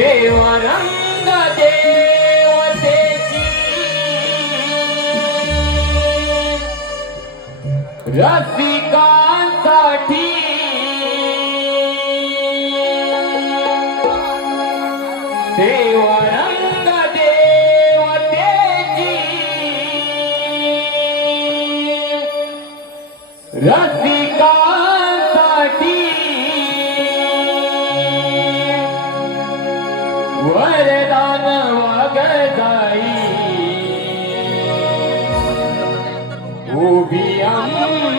देवा रंग देवतेची रसिकांसाठी देवा रंग देवतेची रसिकांसाठी वरदान वागताई उभी आमच्या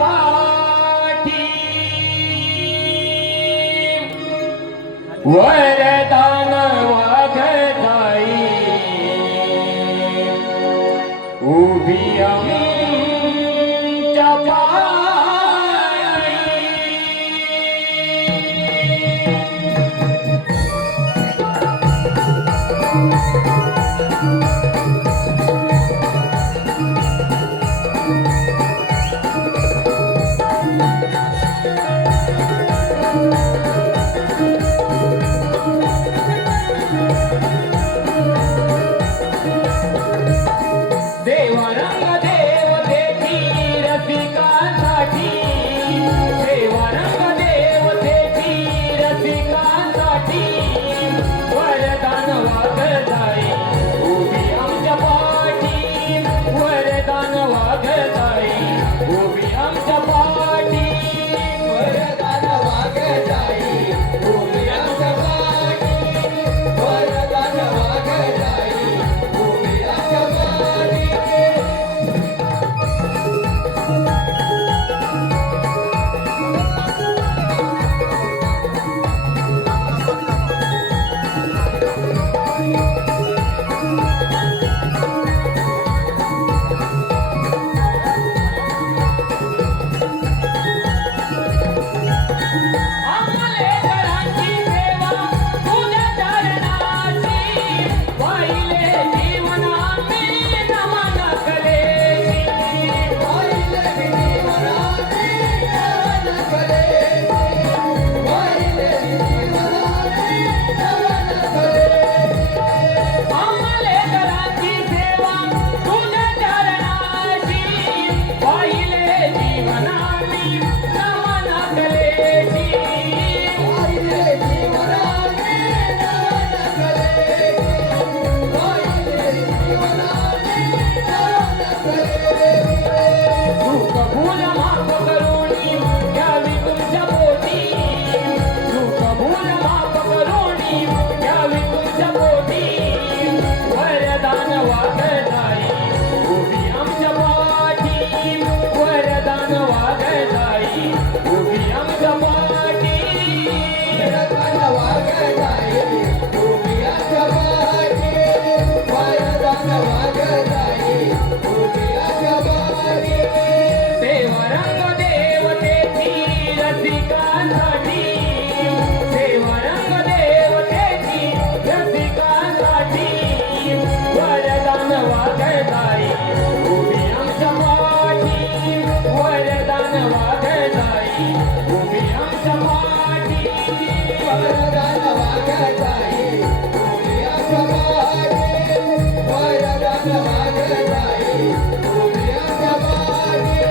पाठी वरदान वागताई उभी आमच्या पाठी देवा रंग देवतेची रसिकांसाठी देवा रंग देवतेची रसिकांसाठी वरदान वागताई उभी आमच्या पाठी वरदान वागताई उभी आमच्या पाठी वरदान वागताई उभी आमच्या पाठी वरदान वागताई उभी आमच्या पाठी आंबलेकरांची सेवा तुझ्या चरणाची वाहिले जीवन आम्ही नमन कलेची वाहिले जीवन आम्ही नमन कलेची वाहिले जीवन आम्ही नमन कलेची आंबलेकरांची सेवा तुझ्या चरणाची वाहिले जीवन आम्ही नमन कलेची दुःख भूल माफ करुणी घ्यावी तुमच्या पोटी दुःख भूल माफ करुणी घ्यावी तुमच्या पोटी वरदान वागताई उभी आमच्या पाठी वरदान वागताई उभी आमच्या पाठी वरदान वागताई उभी आमच्या पाठी वरदान वागताई उभी आमच्या पाठी देवा रंग देवतेची रसिकांसाठी देवा रंग देवतेची रसिकांसाठी वरदान वागताई उभी आमच्या पाठी वरदान वागताई उभी आमच्या पाठी वरदान वागताई उभी आमच्या पाठी वरदान वागताई उभी आमच्या पाठी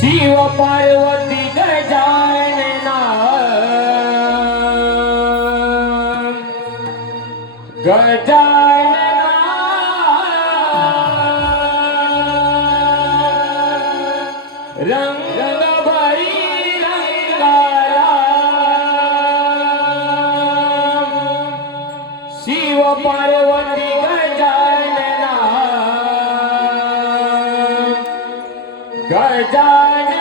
शिव पार्वती गजानना गजानना रंग भरी रंगाला शिव पार्वती गजानना गजानना